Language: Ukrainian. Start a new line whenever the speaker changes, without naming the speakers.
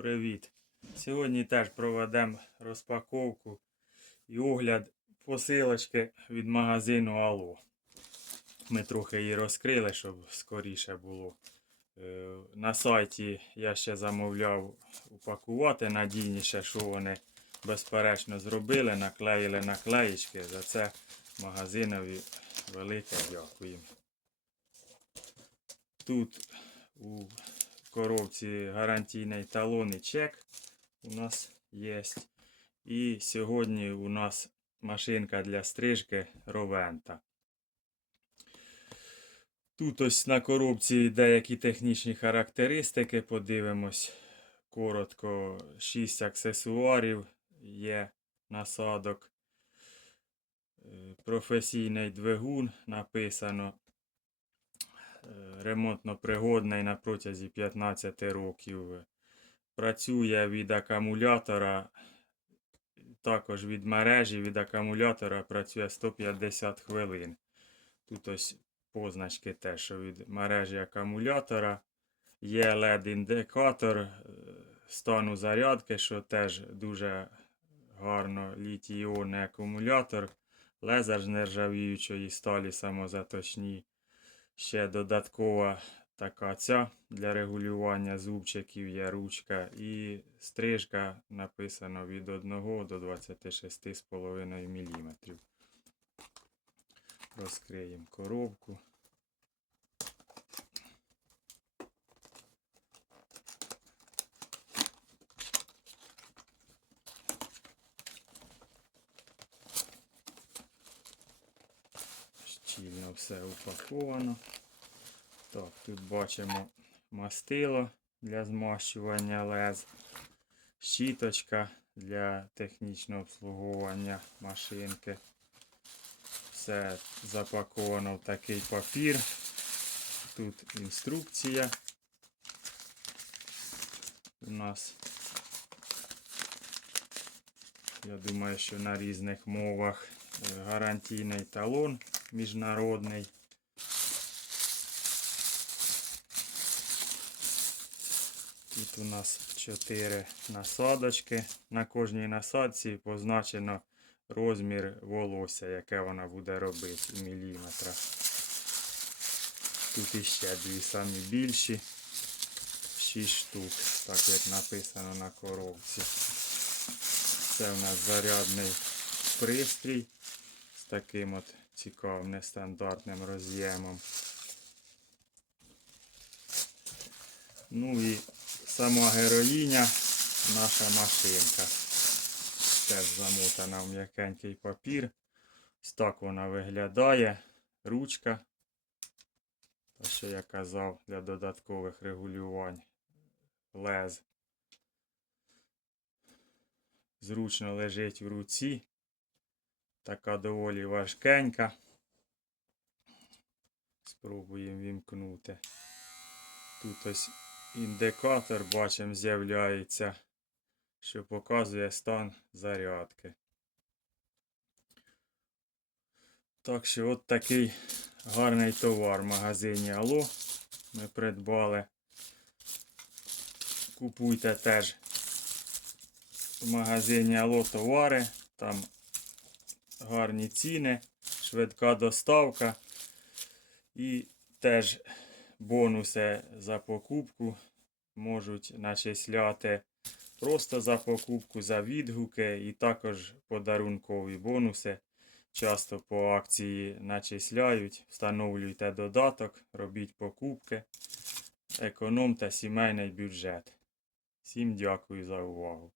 Привіт! Сьогодні теж проведемо розпаковку і огляд посилочки від магазину Алло. Ми трохи її розкрили, щоб скоріше було. Е, На сайті я ще замовляв упакувати надійніше, що вони безперечно зробили, наклеїли наклеїчки. За це магазинові велике дякуємо. Тут у коробці гарантійний талон і чек у нас є. І сьогодні у нас машинка для стрижки Ровента. Тут ось на коробці деякі технічні характеристики. Подивимось коротко. 6 аксесуарів є насадок. Е, Професійний двигун написано ремонтно-пригодний на протязі 15 років. Працює від акумулятора, також від мережі, від акумулятора працює 150 хвилин. Тут ось позначки що від мережі акумулятора. Є LED-індикатор е, стану зарядки, що теж дуже гарно літій-іонний акумулятор. Лезер з нержавіючої сталі самозаточні. Ще додаткова така ця для регулювання зубчиків є ручка і стрижка написано від 1 до 26,5 мм. Розкриємо коробку. Щільно все упаковано. Так, тут бачимо мастило для змащування лез, щіточка для технічного обслуговування машинки. Все запаковано в такий папір. Тут інструкція. У нас, я думаю, що на різних мовах е, гарантійний талон міжнародний. Тут у нас 4 насадочки. На кожній насадці позначено розмір волосся, яке вона буде робити в міліметрах. Тут іще дві самі більші. 6 штук, так як написано на коробці. Це в нас зарядний пристрій з таким от цікавим нестандартним роз'ємом. Ну і сама героїня, наша машинка. Теж замотана в м'якенький папір. Ось так вона виглядає. Ручка. Та що я казав для додаткових регулювань. Лез. Зручно лежить в руці. Така доволі важкенька. Спробуємо вімкнути. Тут ось індикатор, бачимо, з'являється, що показує стан зарядки. Так що от такий гарний товар в магазині Алло. Ми придбали. Купуйте теж в магазині Алло товари. Там гарні ціни, швидка доставка і теж бонуси за покупку можуть начисляти просто за покупку, за відгуки і також подарункові бонуси. Часто по акції начисляють, встановлюйте додаток, робіть покупки, економте сімейний бюджет. Всім дякую за увагу.